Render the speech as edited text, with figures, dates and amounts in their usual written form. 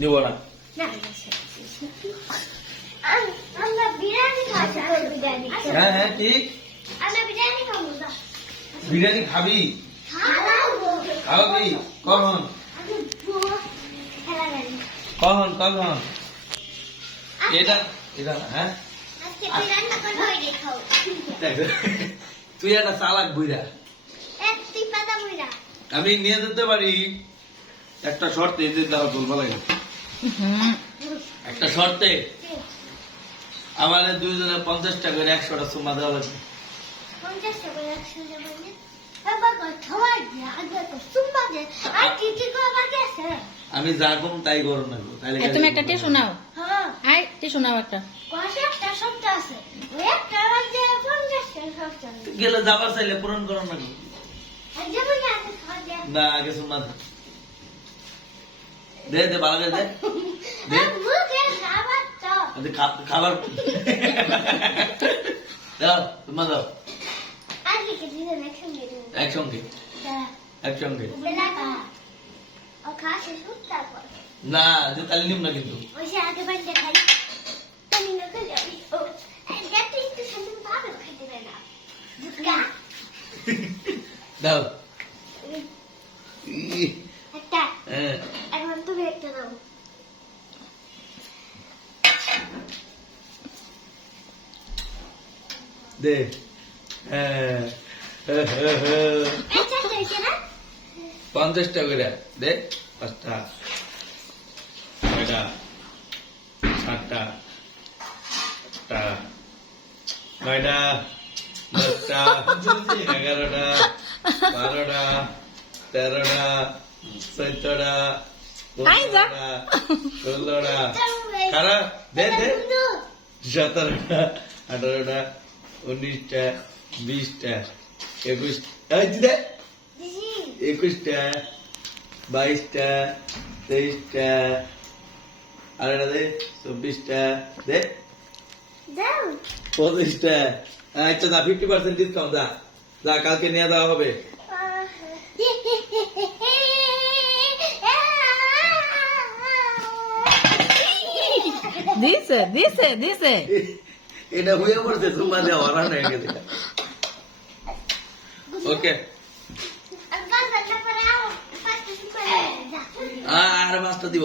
দিব না। হ্যাঁ হ্যাঁ ঠিক। বিরিয়ানি খাবি? খাবি কখন? কখন কখন? এটা এটা হ্যাঁ তুই একটা চালাক বুইরা। আমি নিয়ে যেতে পারি একটা শর্তে, যে দাও বলবা লাগে একটা শর্তে, আমাদের দুইজনের 50 টাকা করে 100টা সুমা দেওয়া লাগবে। আমি যা কম তাই করো না গো, তাইলে তুমি একটা টিস্যু নাও। আই টিস্যু নাও একটা। গেলে যাবার চাইলে পূরণ করো না গো। না আগে সুমা দে দে ভালো করে দে দে খাবার দাও তোমার দাও একসঙ্গে একসঙ্গে না যে তাহলে নিম না কিন্তু দাও দে 50 টাকা করে দে 5টা 6টা 7টা 8টা 9টা 10টা 11টা 12টা 13টা 14টা 15টা 16টা কারা দে দে 17টা 18টা 19টা 20টা 21টা 21টা 22টা 23টা আরেকটা দে 24টা দে 25টা। আচ্ছা না 50% ডিসকাউন্ট যা যা কালকে নিয়ে দেওয়া হবে। দিছে দিছে দিছে এটা হয়ে পড়ছে তোমার দেওয়া হারান হয়ে গেছে। ওকে আর 5টা দিব।